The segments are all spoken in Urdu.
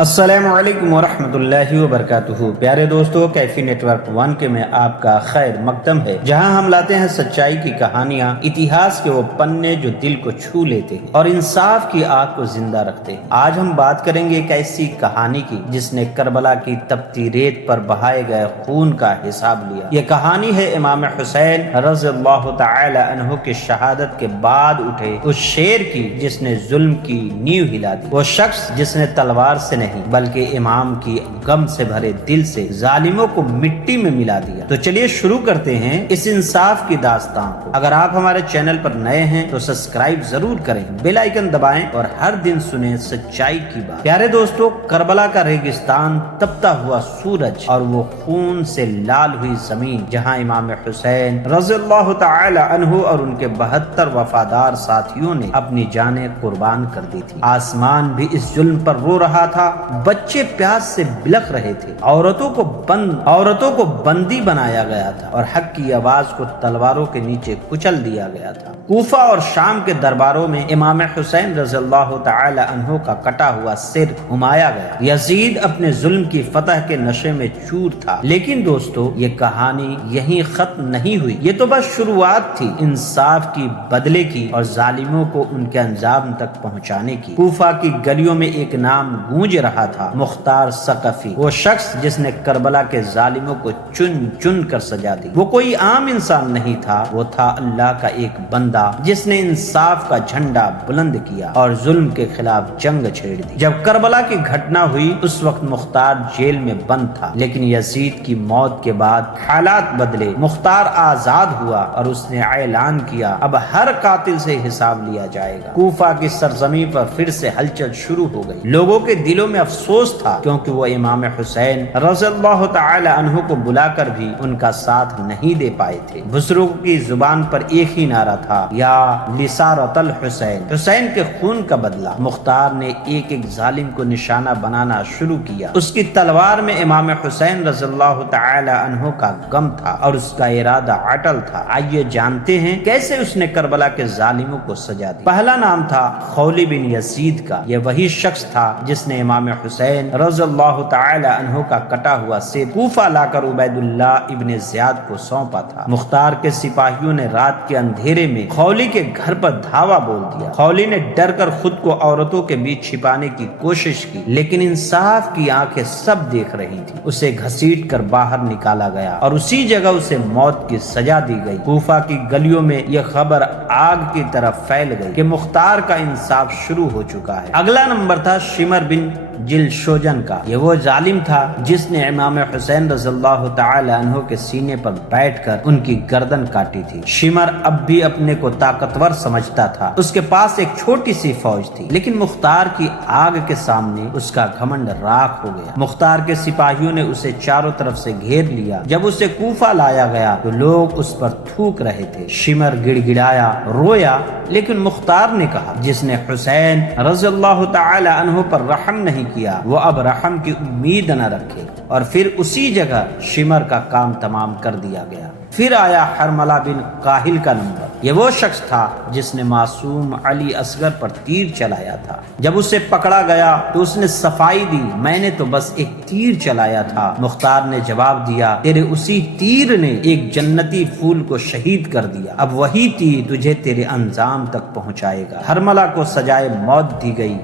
السلام علیکم ورحمۃ اللہ وبرکاتہ۔ پیارے دوستو، کیفی نیٹ ورک 1 کے میں آپ کا خیر مقدم ہے، جہاں ہم لاتے ہیں سچائی کی کہانیاں، اتہاس کے وہ پنے جو دل کو چھو لیتے ہیں اور انصاف کی آگ کو زندہ رکھتے ہیں۔ آج ہم بات کریں گے ایک ایسی کہانی کی جس نے کربلا کی تپتی ریت پر بہائے گئے خون کا حساب لیا۔ یہ کہانی ہے امام حسین رضی اللہ تعالی عنہ کی شہادت کے بعد اٹھے اس شیر کی جس نے ظلم کی نیو ہلا دی، وہ شخص جس نے تلوار سے نہیں بلکہ امام کی غم سے بھرے دل سے ظالموں کو مٹی میں ملا دیا۔ تو چلیے شروع کرتے ہیں اس انصاف کی داستان کو۔ اگر آپ ہمارے چینل پر نئے ہیں تو سبسکرائب ضرور کریں، بیل آئیکن دبائیں اور ہر دن سنیں سچائی کی بات۔ پیارے دوستو، کربلا کا ریگستان، تپتا ہوا سورج اور وہ خون سے لال ہوئی زمین جہاں امام حسین رضی اللہ تعالی عنہ اور ان کے 72 وفادار ساتھیوں نے اپنی جانیں قربان کر دی تھی۔ آسمان بھی اس ظلم پر رو رہا تھا، بچے پیاس سے بلک رہے تھے، عورتوں کو بندی بنایا گیا تھا اور حق کی آواز کو تلواروں کے نیچے کچل دیا گیا تھا۔ کوفہ اور شام کے درباروں میں امام حسین رضی اللہ تعالی عنہ کا کٹا ہوا سر گھمایا گیا۔ یزید اپنے ظلم کی فتح کے نشے میں چور تھا، لیکن دوستو یہ کہانی یہیں ختم نہیں ہوئی، یہ تو بس شروعات تھی انصاف کی، بدلے کی اور ظالموں کو ان کے انجام تک پہنچانے کی۔ کوفہ کی گلیوں میں ایک نام گونج رہا تھا، مختار ثقفی، وہ شخص جس نے کربلا کے ظالموں کو چن چن کر سزا دی۔ وہ کوئی عام انسان نہیں تھا، وہ تھا اللہ کا ایک بندہ جس نے انصاف کا جھنڈا بلند کیا اور ظلم کے خلاف جنگ چھیڑ دی۔ جب کربلا کی گھٹنا ہوئی اس وقت مختار جیل میں بند تھا، لیکن یزید کی موت کے بعد حالات بدلے، مختار آزاد ہوا اور اس نے اعلان کیا اب ہر قاتل سے حساب لیا جائے گا۔ کوفہ کی سرزمین پر پھر سے ہلچل شروع ہو گئی، لوگوں کے دلوں میں افسوس تھا کیونکہ وہ امام حسین رضی اللہ تعالی عنہ کو بلا کر بھی ان کا ساتھ نہیں دے پائے تھے۔ بزرگوں کی زبان پر ایک ہی نعرہ تھا، یا لسارت الحسین، حسین کے خون کا بدلہ۔ مختار نے ایک ایک ظالم کو نشانہ بنانا شروع کیا۔ اس کی تلوار میں امام حسین رضی اللہ تعالی عنہ کا غم تھا اور اس کا ارادہ اٹل تھا۔ آئیے جانتے ہیں کیسے اس نے کربلا کے ظالموں کو سزا دی۔ پہلا نام تھا خولی بن یزید کا۔ یہ وہی شخص تھا جس نے امام حسین رضی اللہ تعالی عنہ کا کٹا ہوا سر کوفہ لا کر عبید اللہ ابن زیاد کو سونپا تھا۔ مختار کے سپاہیوں نے رات کے اندھیرے میں خولی کے گھر پر دھاوا بول دیا۔ خولی نے ڈر کر خود کو عورتوں کے بیچ چھپانے کی کوشش کی، لیکن انصاف کی آنکھیں سب دیکھ رہی تھی۔ اسے گھسیٹ کر باہر نکالا گیا اور اسی جگہ اسے موت کی سزا دی گئی۔ کوفہ کی گلیوں میں یہ خبر آگ کی طرف پھیل گئی کہ مختار کا انصاف شروع ہو چکا ہے۔ اگلا نمبر تھا شمر بن جلشوجن کا۔ یہ وہ ظالم تھا جس نے امام حسین رضی اللہ تعالی عنہ کے سینے پر بیٹھ کر ان کی گردن کاٹی تھی۔ شمر اب بھی اپنے کو طاقتور سمجھتا تھا، اس کے پاس ایک چھوٹی سی فوج تھی، لیکن مختار کی آگ کے سامنے اس کا گھمنڈ راکھ ہو گیا۔ مختار کے سپاہیوں نے اسے چاروں طرف سے گھیر لیا۔ جب اسے کوفہ لایا گیا تو لوگ اس پر تھوک رہے تھے۔ شمر گڑ گڑایا، رویا، لیکن مختار نے کہا جس نے حسین رضی اللہ تعالی عنہ پر رحم نہیں کیا وہ اب رحم کی امید نہ رکھے، اور پھر اسی جگہ شمر کا کام تمام کر دیا گیا۔ پھر آیا حرملہ بن قاہل کا نمبر۔ یہ وہ شخص تھا جس نے معصوم علی اصغر پر تیر چلایا تھا۔ جب اسے پکڑا گیا تو اس نے صفائی دی، میں نے تو بس ایک تیر چلایا تھا۔ مختار نے جواب دیا، تیرے اسی تیر نے ایک جنتی پھول کو شہید کر دیا، اب وہی تیر تجھے تیرے انجام تک پہنچائے گا۔ حرملہ کو سزائے موت دی گئی۔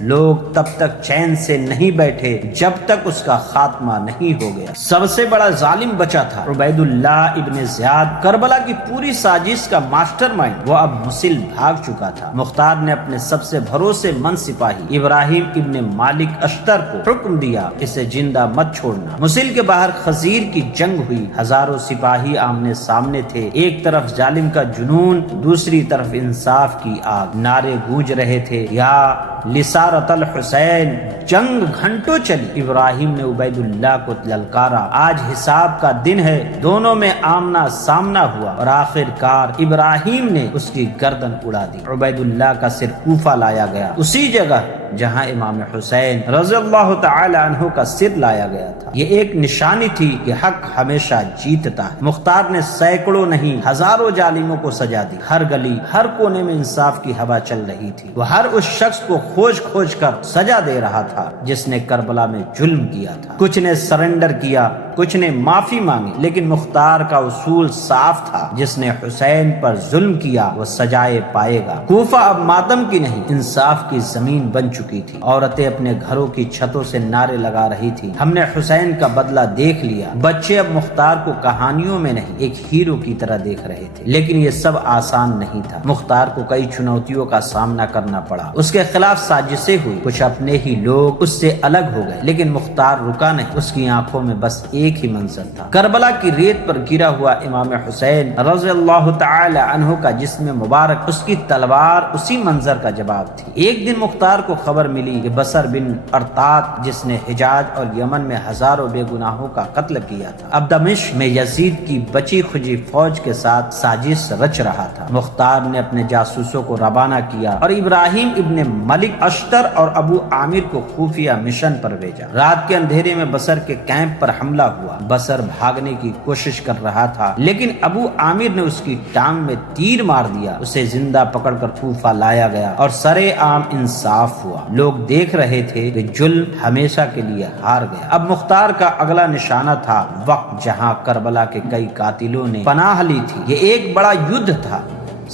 لوگ تب تک چین سے نہیں بیٹھے جب تک اس کا خاتمہ نہیں ہو گیا۔ سب سے بڑا ظالم بچا تھا عبید اللہ ابن زیاد، کربلا کی پوری سازش کا ماسٹر مائنڈ۔ وہ اب موصل بھاگ چکا تھا۔ مختار نے اپنے سب سے بھروسے مند سپاہی ابراہیم ابن مالک اشتر کو حکم دیا، اسے زندہ مت چھوڑنا۔ موصل کے باہر خزیر کی جنگ ہوئی، ہزاروں سپاہی آمنے سامنے تھے، ایک طرف ظالم کا جنون، دوسری طرف انصاف کی آگ۔ نعرے گونج رہے تھے، یا لسارت الحسین۔ جنگ گھنٹوں چلی۔ ابراہیم نے عبید اللہ کو للکارا، آج حساب کا دن ہے۔ دونوں میں آمنا سامنا ہوا اور آخر کار ابراہیم نے اس کی گردن اڑا دی۔ عبید اللہ کا سر کوفہ لایا گیا، اسی جگہ جہاں امام حسین رضی اللہ تعالی عنہ کا سر لایا گیا تھا۔ یہ ایک نشانی تھی کہ حق ہمیشہ جیتتا ہے۔ مختار نے سینکڑوں نہیں ہزاروں ظالموں کو سزا دی۔ ہر گلی ہر کونے میں انصاف کی ہوا چل رہی تھی۔ وہ ہر اس شخص کو کھوج کھوج کر سزا دے رہا تھا جس نے کربلا میں ظلم کیا تھا۔ کچھ نے سرنڈر کیا، کچھ نے معافی مانگی، لیکن مختار کا اصول صاف تھا، جس نے حسین پر ظلم کیا وہ سجائے پائے گا۔ کوفہ اب ماتم کی نہیں انصاف کی زمین بن چکی تھی۔ عورتیں اپنے گھروں کی چھتوں سے نعرے لگا رہی تھی، ہم نے حسین کا بدلہ دیکھ لیا۔ بچے اب مختار کو کہانیوں میں نہیں ایک ہیرو کی طرح دیکھ رہے تھے، لیکن یہ سب آسان نہیں تھا۔ مختار کو کئی چنوتیوں کا سامنا کرنا پڑا، اس کے خلاف سازشیں ہوئی، کچھ اپنے ہی لوگ اس سے الگ ہو گئے، لیکن مختار رکا نہیں۔ اس کی آنکھوں میں بس ایک ہی منظر تھا، کربلا کی ریت پر گرا ہوا امام حسین رضی اللہ تعالی عنہ کا جسم مبارک، اس کی تلوار اسی منظر کا جواب تھی۔ ایک دن مختار کو خبر ملی کہ بصر بن ارطاط، جس نے حجاز اور یمن میں ہزاروں بے گناہوں کا قتل کیا تھا، اب دمشق میں یزید کی بچی کھجی فوج کے ساتھ سازش رچ رہا تھا۔ مختار نے اپنے جاسوسوں کو روانہ کیا اور ابراہیم ابن ملک اشتر اور ابو عامر کو خفیہ مشن پر بھیجا۔ رات کے اندھیرے میں بصر کے کیمپ پر حملہ ہوا۔ بصر بھاگنے کی کوشش کر رہا تھا، لیکن ابو عامر نے اس کی ٹانگ میں تیر مار دیا۔ اسے زندہ پکڑ کر کوفہ لایا گیا اور سرے عام انصاف ہوا۔ لوگ دیکھ رہے تھے کہ ظلم ہمیشہ کے لیے ہار گیا۔ اب مختار کا اگلا نشانہ تھا وقت، جہاں کربلا کے کئی قاتلوں نے پناہ لی تھی۔ یہ ایک بڑا یدھ تھا،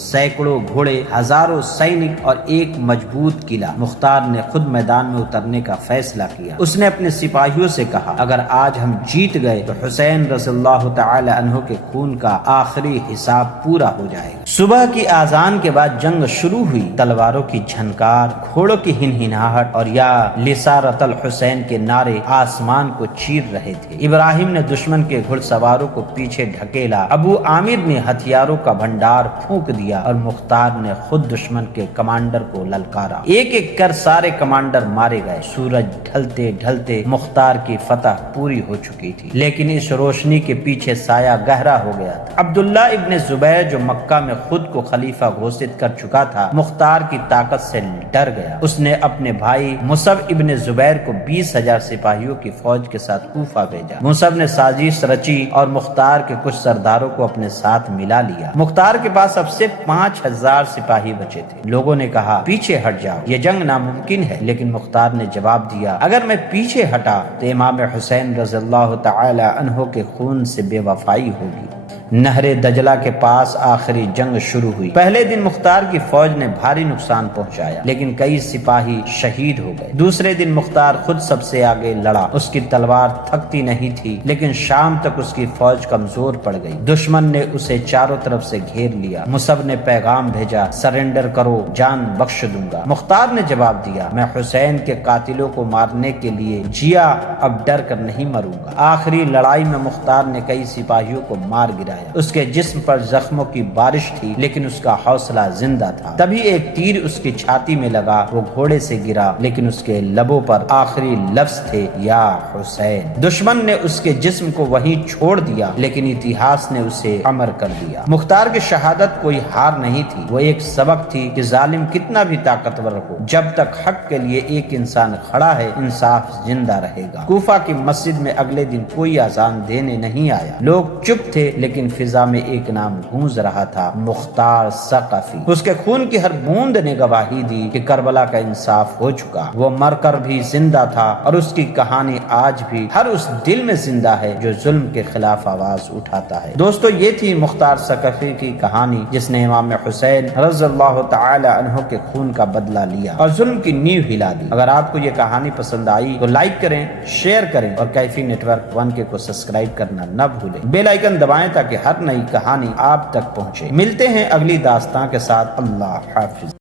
سینکڑوں گھوڑے، ہزاروں سینک اور ایک مضبوط قلعہ۔ مختار نے خود میدان میں اترنے کا فیصلہ کیا۔ اس نے اپنے سپاہیوں سے کہا، اگر آج ہم جیت گئے تو حسین رضی اللہ تعالی عنہ کے خون کا آخری حساب پورا ہو جائے گا۔ صبح کی اذان کے بعد جنگ شروع ہوئی۔ تلواروں کی جھنکار، گھوڑوں کی ہنہناہٹ اور یا لسارت الحسین کے نعرے آسمان کو چیر رہے تھے۔ ابراہیم نے دشمن کے گھڑ سواروں کو پیچھے ڈھکیلا، ابو عامر نے ہتھیاروں کا بھنڈار پھونک دیا اور مختار نے خود دشمن کے کمانڈر کو للکارا۔ ایک ایک کر سارے کمانڈر مارے گئے۔ سورج ڈھلتے ڈھلتے مختار کی فتح پوری ہو چکی تھی، لیکن اس روشنی کے پیچھے سایہ گہرا ہو گیا تھا۔ عبداللہ ابن زبیر، جو مکہ میں خود کو خلیفہ گھوشت کر چکا تھا، مختار کی طاقت سے ڈر گیا۔ اس نے اپنے بھائی مصعب ابن زبیر کو 20,000 سپاہیوں کی فوج کے ساتھ کوفہ بھیجا۔ مصعب نے سازش رچی اور مختار کے کچھ سرداروں کو اپنے ساتھ ملا لیا۔ مختار کے پاس اب صرف 5,000 سپاہی بچے تھے۔ لوگوں نے کہا، پیچھے ہٹ جاؤ، یہ جنگ ناممکن ہے، لیکن مختار نے جواب دیا، اگر میں پیچھے ہٹا تو امام حسین رضی اللہ تعالی عنہ کے خون سے بے وفائی ہوگی۔ نہر دجلہ کے پاس آخری جنگ شروع ہوئی۔ پہلے دن مختار کی فوج نے بھاری نقصان پہنچایا، لیکن کئی سپاہی شہید ہو گئے۔ دوسرے دن مختار خود سب سے آگے لڑا۔ اس کی تلوار تھکتی نہیں تھی، لیکن شام تک اس کی فوج کمزور پڑ گئی۔ دشمن نے اسے چاروں طرف سے گھیر لیا۔ مصعب نے پیغام بھیجا، سرنڈر کرو، جان بخش دوں گا۔ مختار نے جواب دیا، میں حسین کے قاتلوں کو مارنے کے لیے جیا، اب ڈر کر نہیں مروں گا۔ آخری لڑائی میں مختار نے کئی سپاہیوں کو مار گرایا۔ اس کے جسم پر زخموں کی بارش تھی، لیکن اس کا حوصلہ زندہ تھا۔ تبھی ایک تیر اس کی چھاتی میں لگا، وہ گھوڑے سے گرا، لیکن اس کے لبوں پر آخری لفظ تھے، یا حسین۔ دشمن نے اس کے جسم کو وہیں چھوڑ دیا، لیکن اتہاس نے اسے امر کر دیا۔ مختار کی شہادت کوئی ہار نہیں تھی، وہ ایک سبق تھی کہ ظالم کتنا بھی طاقتور ہو، جب تک حق کے لیے ایک انسان کھڑا ہے، انصاف زندہ رہے گا۔ کوفہ کی مسجد میں اگلے دن کوئی اذان دینے نہیں آیا۔ لوگ چپ تھے، لیکن فضا میں ایک نام گونج رہا تھا، مختار ثقفی۔ اس کے خون کی ہر بوند نے گواہی دی کہ کربلا کا انصاف ہو چکا۔ وہ مر کر بھی زندہ تھا، اور اس کی کہانی آج بھی ہر اس دل میں زندہ ہے جو ظلم کے خلاف آواز اٹھاتا ہے۔ دوستو، یہ تھی مختار ثقفی کی کہانی، جس نے امام حسین رضی اللہ تعالی عنہ کے خون کا بدلہ لیا اور ظلم کی نیو ہلا دی۔ اگر آپ کو یہ کہانی پسند آئی تو لائک کریں، شیئر کریں اور کیفی نیٹ ورک 1 کو سبسکرائب کرنا نہ بھولیں۔ بیل آئیکن دبائیں تاکہ ہر نئی کہانی آپ تک پہنچے۔ ملتے ہیں اگلی داستان کے ساتھ۔ اللہ حافظ۔